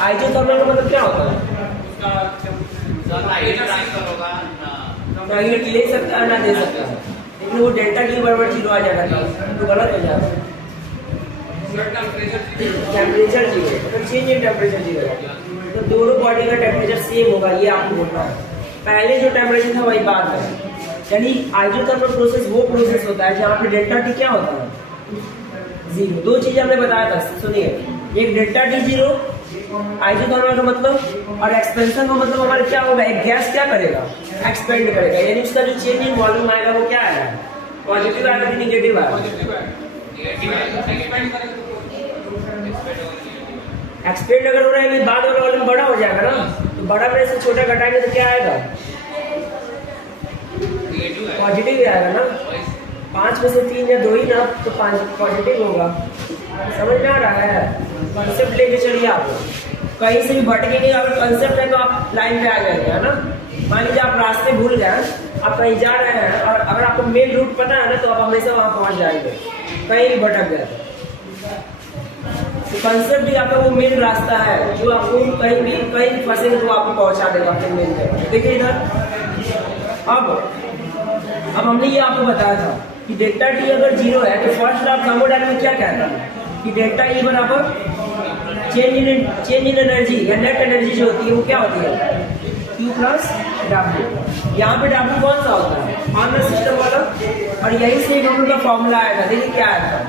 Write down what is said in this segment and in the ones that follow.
Isothermal का मतलब क्या होता है? ना हीट ले सकता है ना दे सकता है, लेकिन वो डेल्टा टी बराबर 0 आ जाएगा तो गलत हो जाएगा। टेम्परेचर 0 तो चेंज इन टेम्परेचर 0 है, तो दोनों बॉडी का टेम्परेचर सेम होगा, ये आपको बोलना है। पहले जो टेम्परेचर था वही बाद में, यानी आइसोथर्मल प्रोसेस वो प्रोसेस होता है जहाँ पे डेल्टा टी क्या होता है? 0। दो चीजें हमने बताया था, सुनिए। एक डेल्टा टी 0 आइसोथर्मल का मतलब, और एक्सपेंशन का मतलब हमारे क्या होगा? एक गैस क्या करेगा? एक्सपेंड करेगा, यानी उसका जो चेंज इन वॉल्यूम आएगा वो क्या आएगा? पॉजिटिव आएगा कि नेगेटिव आएगा? एक्सपेंड अगर हो रहा है बाद वाला वॉल्यूम बड़ा हो जाएगा ना, तो बड़ा में से छोटा घटाएंगे तो क्या आएगा? पॉजिटिव आएगा ना। 5 में से 3 या 2 ही ना, तो 5 पॉजिटिव होगा। समझ में आ रहा है? कंसेप्ट लेके चलिए आप, कहीं से भी भटके नहीं। अगर कंसेप्ट है तो आप लाइन पे आ जाएंगे, है ना। मान लीजिए आप रास्ते भूल गए, आप कहीं जा रहे हैं और अगर आपको मेन रूट पता है ना, तो आप हमेशा वहां पहुंच जाएंगे, कहीं भी भटक गए तो कंसेप्ट भी आपका वो मेन रास्ता है जो आपको कहीं भी फंसे तो आपको पहुंचा देगा अपने मेन जगह। देखिए इधर, अब हमने ये आपको बताया था कि डेल्टा टी अगर 0 है तो फर्स्ट लॉ ऑफ थर्मोडायनामिक्स क्या कहता है कि डेल्टा ई बराबर चेंज इन एनर्जी या नेट एनर्जी जो होती है वो क्या होती है? Q plus W। यहाँ पे W कौन सा होता है? ऑनर सिस्टम वाला, और यही से हम लोग का फॉर्मूला आएगा। देखिए क्या आया था,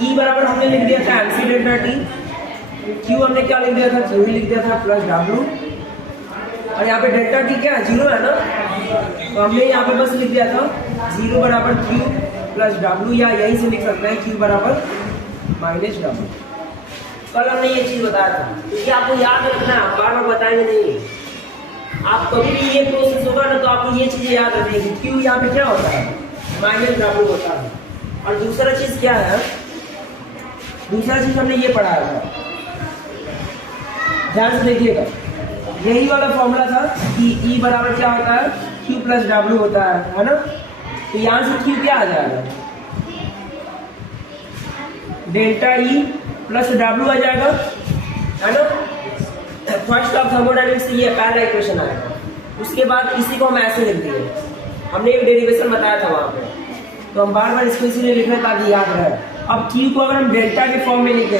E बराबर हमने लिख दिया था MC डेल्टा टी, Q हमने क्या लिख दिया था? Q ही लिख दिया था प्लस W, और यहाँ पे डेल्टा टी क्या है? 0 है ना, तो हमने यहाँ पे बस लिख दिया था 0 बराबर Q प्लस W, या यही से लिख सकते हैं Q बराबर माइनस W। कल हमने ये चीज बताया था, क्योंकि आपको याद रखना, बार बार बताएंगे नहीं। आप कभी भी ये प्रोसेस होगा ना तो आपको ये चीजें याद रखेंगे। Q यहाँ पे क्या होता है? माइनस W होता है। और दूसरा चीज क्या है? दूसरा चीज हमने ये पढ़ाया था, ध्यान से देखिएगा। यही वाला फॉर्मूला था कि E बराबर क्या होता है? Q प्लस W होता है ना। तो यहाँ से Q क्या आ जाएगा? डेल्टा E प्लस W आ जाएगा, है ना। फर्स्ट ऑफ थर्मोडायनामिक्स से ये पहला इक्वेशन आएगा। उसके बाद इसी को हम ऐसे लिख दिए, हमने एक डेरिवेशन बताया था वहां पे, तो हम बार बार इसको इसीलिए लिख रहे हैं ताकि याद रहे। अब Q को अगर हम डेल्टा के फॉर्म में लिखे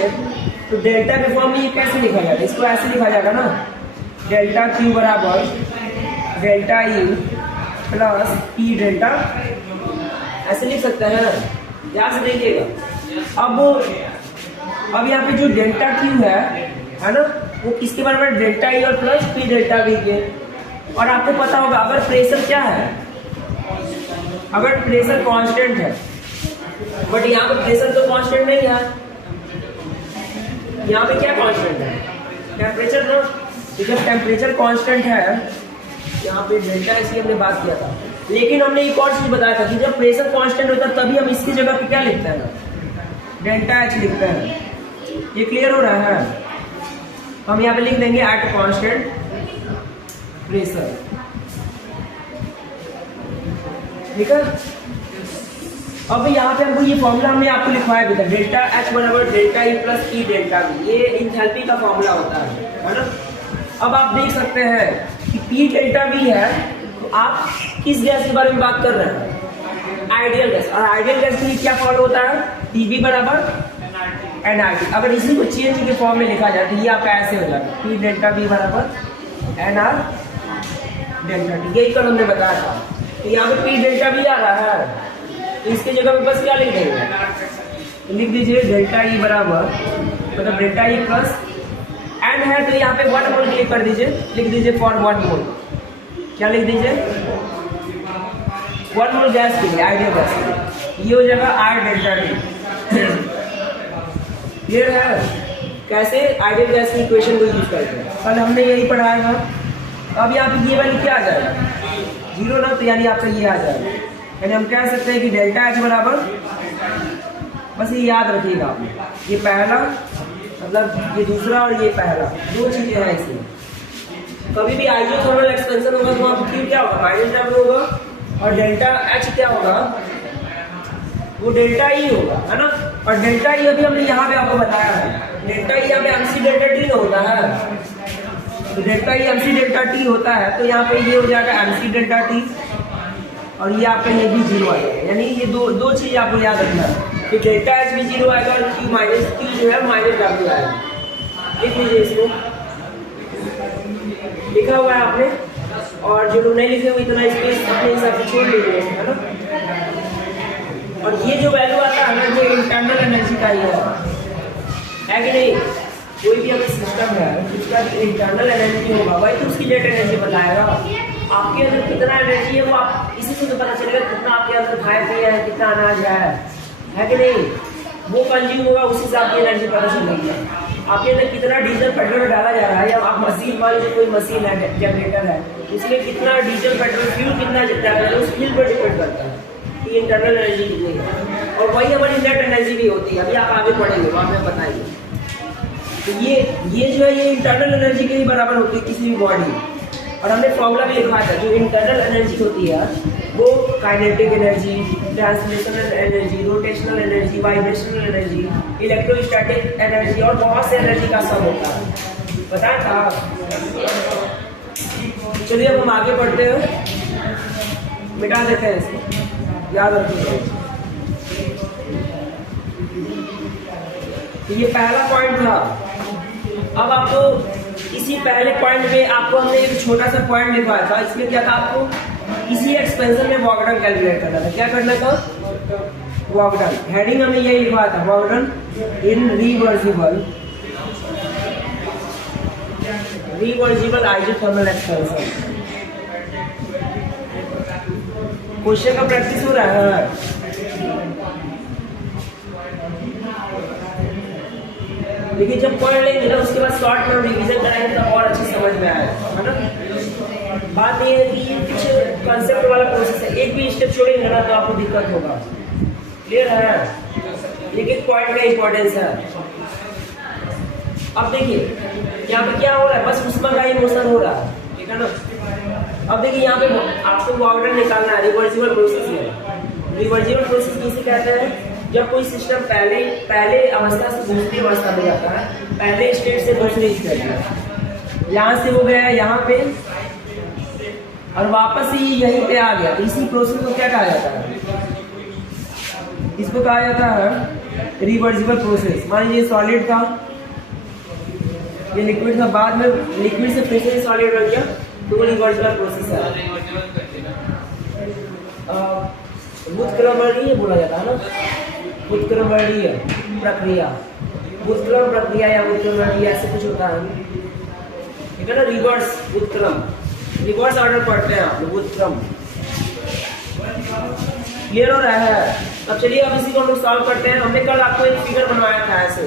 तो डेल्टा के फॉर्म में ये कैसे लिखा जाएगा? इसको ऐसे लिखा जाएगा ना, डेल्टा Q बराबर delta E plus P delta, ऐसे लिख सकते हैं। ध्यान से देखिएगा। अब यहाँ पे जो डेल्टा Q है ना, वो किसके बराबर? डेल्टा E और प्लस P डेल्टा V के। और आपको पता होगा अगर प्रेशर क्या है, अगर प्रेशर कांस्टेंट है, बट यहाँ पे प्रेशर तो कांस्टेंट नहीं है, यहाँ पे क्या कांस्टेंट है? टेम्परेचर ना। तो जब टेम्परेचर कांस्टेंट है, यहाँ पे डेल्टा ऐसी हमने बात किया था, लेकिन हमने एक और चीज बताया था कि जब प्रेशर कांस्टेंट होता है तभी हम इसकी जगह पे क्या लिखते हैं? डेल्टा H लिखते हैं। ये क्लियर हो रहा है? हम यहाँ पे लिख देंगे एट कांस्टेंट प्रेशर, ठीक है। अब यहाँ पे हमको ये फॉर्मूला हमने आपको लिखवाया भी था, डेल्टा H बराबर delta E plus P delta V, ये इंथैल्पी का फॉर्मूला होता है ना। अब आप देख सकते हैं कि P डेल्टा V है, तो आप किस गैस के बारे में बात कर रहे हैं? Ideal gas. और आइडियल गैस के लिए क्या फॉलो होता है? TB बराबर NRT। अगर इसी को चेंज के फॉर्म में लिखा जाए तो ये आपका ऐसे हो जाएगा, P डेल्टा V बराबर NR डेल्टा T। यही कल हमने बताया था। तो यहाँ पे P डेल्टा V आ रहा है, इसके जगह पे बस क्या लिख देंगे? लिख दीजिए डेल्टा E बराबर, मतलब डेल्टा E प्लस N है तो यहाँ पे 1 मोल क्लिक कर दीजिए, लिख दीजिए फॉर 1 मोल। क्या लिख दीजिए? 1 मोल गैस के लिए, आइडियल गैस के लिए, ये हो जाएगा R डेल्टा T। क्लियर है? कैसे आइडियल गैस की इक्वेशन को यूज करते हैं, कल हमने यही पढ़ाया था। अब यहाँ पे ये वैल्यू क्या आ जाएगा? 0 ना, तो यानी आपका ये आ जाएगा। यानी हम कह सकते हैं कि डेल्टा H बराबर, बस ये याद रखिएगा आप, ये पहला मतलब ये दूसरा और ये पहला, दो चीजें हैं इसमें। कभी भी आइसोथर्मल एक्सपेंशन होगा तो वहाँ Q क्या होगा? माइनस W होगा, और डेल्टा H क्या होगा? वो डेल्टा E होगा, है ना। और डेल्टा E अभी हमने यहाँ पे आपको बताया है, डेल्टा E यहाँ पे MC डेल्टा T होता है, तो delta E mc delta T होता है, तो यहाँ पे ये हो जाएगा mc डेल्टा टी, और ये आपका ये भी जीरो आ जाएगा। यानी ये दो चीज आपको याद रखना है कि डेल्टा एच भी जीरो आएगा और क्यू माइनस क्यू जो है माइनस डब्ल्यू आएगा। लिख लीजिए इसको, लिखा हुआ है आपने, और जो लोग नहीं लिखे हुए इतना स्पेस अपने हिसाब से छोड़ लीजिए, है ना। और ये जो वैल्यू आता है ना, ये इंटरनल एनर्जी का ही है कि नहीं। कोई भी अगर सिस्टम है उसका इंटरनल एनर्जी होगा वही तो उसकी नेट एनर्जी बताएगा। आपके अंदर कितना एनर्जी है वो आप इसी से तो पता चलेगा, कितना आपके अंदर खाया पिया है, कितना अनाज है कि नहीं। वो कंज्यूम होगा, उसी से आपकी एनर्जी पता चलेगी। आपके अंदर कितना डीजल पेट्रोल डाला जा रहा है, या आप मशीन मान लीजिए कोई मशीन है, जनरेटर है, उसमें कितना डीजल पेट्रोल फ्यूल कितना डाला जा रहा है, उस फ्यूल पर डिपेंड करता है कि इंटरनल एनर्जी कितनी है। और वही हमारी नेट एनर्जी भी होती है, अभी आप आगे पढ़ेंगे वहाँ पे बताइए। तो ये जो है ये इंटरनल एनर्जी के ही बराबर होती है किसी भी बॉडी। और हमने फॉर्मूला भी लिखा था, जो इंटरनल एनर्जी होती है वो kinetic energy, translational energy, rotational energy, vibrational energy, electrostatic energy और बहुत से एनर्जी का सब होता है, बताया था। चलिए अब हम आगे बढ़ते हैं, मिटा देते हैं इसको, याद रखिए। तो ये पहला पॉइंट था। अब आपको इसी पहले पॉइंट में आपको हमने एक छोटा सा पॉइंट लिखवाया था। इसमें क्या था, आपको इसी एक्सपेंशन में वर्क डन कैलकुलेट करना था। क्या करना था, वर्क डन। हेडिंग हमने यही लिखवाया था, work done in reversible isothermal expansion. Question का प्रैक्टिस हो रहा है। लेकिन जब पढ़ लेंगे ना उसके बाद शॉर्ट में रिवीजन कराएंगे तो और अच्छी समझ में आएगा, है ना। बात ये है कि ये कुछ कंसेप्ट वाला प्रोसेस है, एक भी स्टेप छोड़ेंगे ना तो आपको दिक्कत होगा। क्लियर है, एक पॉइंट का इंपॉर्टेंस है। अब देखिए यहाँ पे क्या हो रहा है, बस उष्मा का ही मोशन हो रहा है, ठीक है ना। अब देखिए यहाँ पे आपको वाटर निकालना है, रिवर्सिबल प्रोसेस है। रिवर्सिबल प्रोसेस किसे कहते हैं, जब कोई सिस्टम पहले अवस्था से दूसरी अवस्था में जाता है, पहले स्टेट से दूसरी स्टेट में, यहाँ से हो गया यहाँ पे और वापस ही यहीं पे आ गया, इसी प्रोसेस को क्या कहा जाता है, इसको कहा जाता है रिवर्सिबल प्रोसेस। मान लीजिए सॉलिड था, ये लिक्विड था, बाद में लिक्विड से फिर से सॉलिड बन गया, तो वो रिवर्सिबल प्रोसेस है। उत्क्रमणीय बोला जाता है ना, उत्क्रमणीय प्रक्रिया, उत्क्रम प्रक्रिया या उत्क्रमणीय ऐसे कुछ होता है, ठीक है ना। रिवर्स उत्क्रम, रिवर्स ऑर्डर पढ़ते हैं आप लोग, उत्क्रम। क्लियर हो रहा है। अब चलिए अब इसी को हम लोग सॉल्व करते हैं। हमने कल आपको एक फिगर बनवाया था ऐसे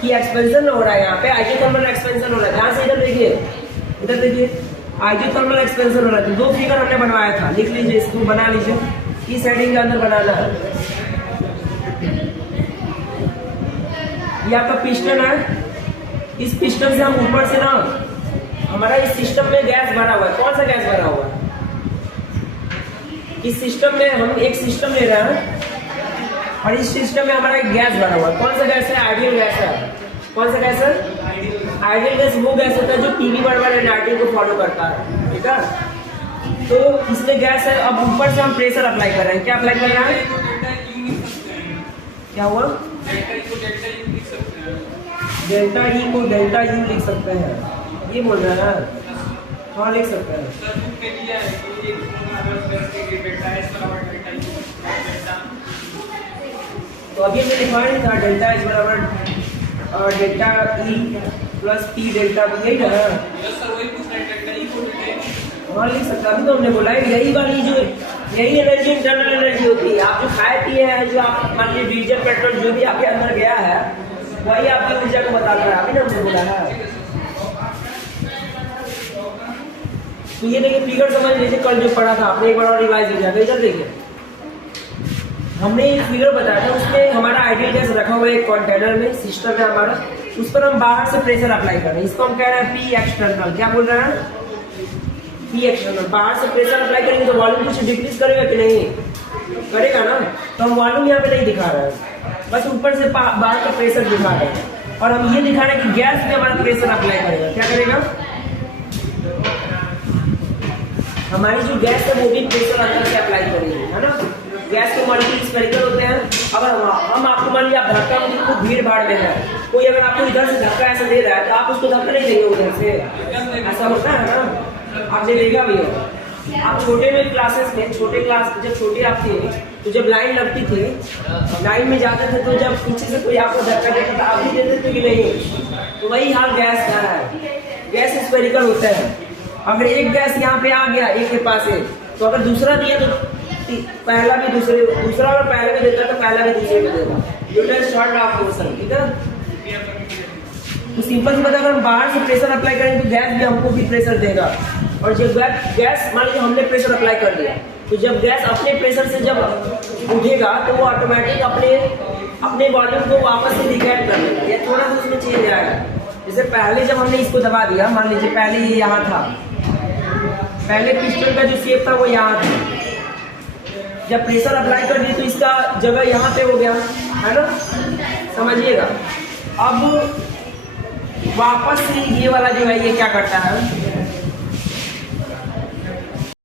कि एक्सपेंशन हो रहा है, यहाँ पे आइसोथर्मल एक्सपेंशन हो रहा है। ध्यान से इधर देखिए, इधर देखिए, आइसोथर्मल एक्सपेंशन हो रहा है। तो दो फिगर हमने बनवाया था, लिख लीजिए, इसको बना लीजिए, इस हेडिंग के अंदर बनाना है। ये आपका पिस्टन है, इस पिस्टन से हम ऊपर से ना, हमारा इस सिस्टम में गैस भरा हुआ है। कौन सा गैस भरा हुआ है, इस सिस्टम में हम एक सिस्टम ले रहे हैं और इस सिस्टम में हमारा एक गैस भरा हुआ है। कौन सा गैस है, आइडियल गैस है। कौन सा गैस है, आइडियल गैस वो गैस होता है जो पीवी बराबर एनआरटी को फॉलो करता है, ठीक है। तो इसमें गैस है, अब ऊपर से हम प्रेशर अप्लाई कर रहे हैं। क्या अप्लाई कर रहे हैं, क्या हुआ, डेल्टा ई को डेल्टा यू लिख सकते हैं, ये बोल रहे हैं। हाँ लिख सकते हैं। तो अभी हमने डिफाइन था डेल्टा एच बराबर delta E plus T delta B, यही था। हाँ लिख सकता, अभी तो हमने बोला है यही वाली जो यही एनर्जी इंटरनल एनर्जी होती है। आप जो खाए पिए हैं, जो आप मान लीजिए डीजल पेट्रोल जो भी आपके अंदर गया है वही आपकी ऊर्जा को बताता है, अभी ना हमने बोला है। तो ये देखिए फिगर समझ लीजिए, कल जो पढ़ा था आपने, एक बार और रिवाइज हो जाएगा। इधर देखिए हमने एक फिगर बताया था, उसमें हमारा आइडियल गैस रखा हुआ है एक कंटेनर में, सिस्टम है हमारा, उस पर हम बाहर से प्रेशर अप्लाई कर रहे हैं। इसको हम कह रहे हैं पी एक्सटर्नल। क्या बोल रहे हैं, पी एक्सटर्नल। बाहर से प्रेशर अप्लाई करेंगे तो वॉल्यूम कुछ डिक्रीज करेगा कि नहीं, करेगा ना। तो हम वॉल्यूम यहाँ पे नहीं दिखा रहे हैं, बस ऊपर से बाहर का प्रेशर दिखा रहे हैं। और हम ये दिखा रहे हैं कि गैस में हमारा प्रेशर अप्लाई करेगा। क्या करेगा, हमारी जो गैस है वो भी प्रेशर अंदर से अप्लाई करेगी, है ना। गैस के मॉलिक्यूल स्फेरिकल होते हैं। अगर हम आपको मान लिया आप धक्का मुझे खूब भीड़ भाड़ में है, कोई अगर आपको इधर से धक्का ऐसा दे रहा है तो आप उसको धक्का नहीं देंगे उधर से, ऐसा होता है ना, आप देगा भैया। आप छोटे में क्लासेस में, छोटे क्लास जब छोटे आप थे तो जब लाइन लगती थी, लाइन में जाते थे तो जब पीछे से कोई आपको धक्का देता था आप भी देते थे कि नहीं। तो वही हाल गैस का है, गैस स्फेरिकल होता है। अगर एक गैस यहाँ पे आ गया एक के पास है, तो अगर दूसरा दिया तो पहला भी दूसरा अगर पहला भी देता तो पहला भी दूसरे को देगा। न्यूटन शॉर्ट ऑफ मोशन, ठीक है। तो सिंपल सी बात, अगर हम बाहर से प्रेशर अप्लाई करेंगे तो गैस भी हमको भी प्रेशर देगा। और जब गैस मान लीजिए हमने प्रेशर अप्लाई कर दिया, तो जब गैस अपने प्रेशर से जब उठेगा तो वो ऑटोमेटिक अपने वॉल्यूम को वापस से रिकैट कर लेगा या थोड़ा सा उसमें चेंज आएगा। जैसे पहले जब हमने इसको दबा दिया, मान लीजिए पहले ये यहाँ था, पहले पिस्टन का जो शेप था वो यहाँ था, जब प्रेशर अप्लाई कर दिया तो इसका जगह यहाँ पे हो गया, है ना, समझिएगा। अब वापस से ये वाला जो है ये क्या करता है,